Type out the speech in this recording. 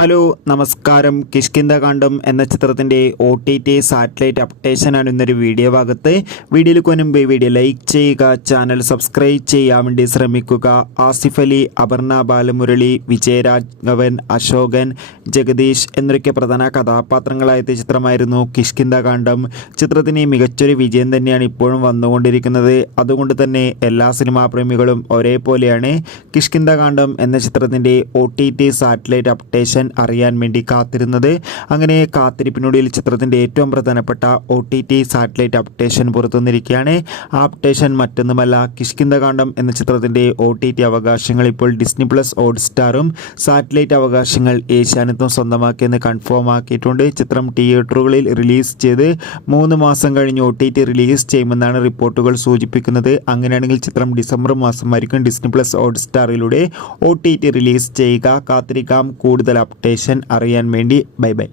Hello നമസ്കാരം. കിഷ്കിന്ധാകാന്ഡം എന്ന ചിത്രത്തിൻ്റെ OTT സാറ്റലൈറ്റ് അപ്ഡേഷനാണ് ഇന്നൊരു വീഡിയോ ഭാഗത്ത്. വീഡിയോയിൽ മുൻപ് വീഡിയോ ലൈക്ക് ചെയ്യുക, ചാനൽ സബ്സ്ക്രൈബ് ചെയ്യാൻ വേണ്ടി ശ്രമിക്കുക. ആസിഫ് അലി, അപർണ ബാലമുരളി, വിജയരാഘവൻ, അശോകൻ, ജഗദീഷ് എന്നൊക്കെ പ്രധാന കഥാപാത്രങ്ങളായ ചിത്രമായിരുന്നു കിഷ്കിന്ധാകാന്ഡം. ചിത്രത്തിന് മികച്ചൊരു വിജയം തന്നെയാണ് ഇപ്പോഴും വന്നുകൊണ്ടിരിക്കുന്നത്. അതുകൊണ്ട് തന്നെ എല്ലാ സിനിമാ പ്രേമികളും ഒരേപോലെയാണ് കിഷ്കിന്ധാകാന്ഡം എന്ന ചിത്രത്തിൻ്റെ OTT സാറ്റലൈറ്റ് അപ്ഡേഷൻ അറിയാൻ വേണ്ടി കാത്തിരുന്നത്. അങ്ങനെ കാത്തിരിപ്പിനൊടുവിൽ ചിത്രത്തിൻ്റെ ഏറ്റവും പ്രധാനപ്പെട്ട OTT സാറ്റലൈറ്റ് അപ്ഡേഷൻ പുറത്തുവന്നിരിക്കുകയാണ്. ആ അപ്ഡേഷൻ മറ്റൊന്നുമല്ല, കിഷ്കിന്ധാകാന്ഡം എന്ന ചിത്രത്തിൻ്റെ OTT അവകാശങ്ങൾ ഇപ്പോൾ ഡിസ്നി പ്ലസ് ഹോട്ട്സ്റ്റാറും സാറ്റലൈറ്റ് അവകാശങ്ങൾ ഏഷ്യാനെറ്റും സ്വന്തമാക്കിയെന്ന് കൺഫേം ആക്കിയിട്ടുണ്ട്. ചിത്രം തിയേറ്ററുകളിൽ റിലീസ് ചെയ്ത് 3 മാസം കഴിഞ്ഞ് OTT റിലീസ് ചെയ്യുമെന്നാണ് റിപ്പോർട്ടുകൾ സൂചിപ്പിക്കുന്നത്. അങ്ങനെയാണെങ്കിൽ ചിത്രം ഡിസംബർ മാസമായിരിക്കും ഡിസ്നി പ്ലസ് ഹോട്ട്സ്റ്റാറിലൂടെ OTT റിലീസ് ചെയ്യുക. കാത്തിരിക്കാം കൂടുതൽ അപ്ഡേഷൻ അറിയാൻ വേണ്ടി. Bye by.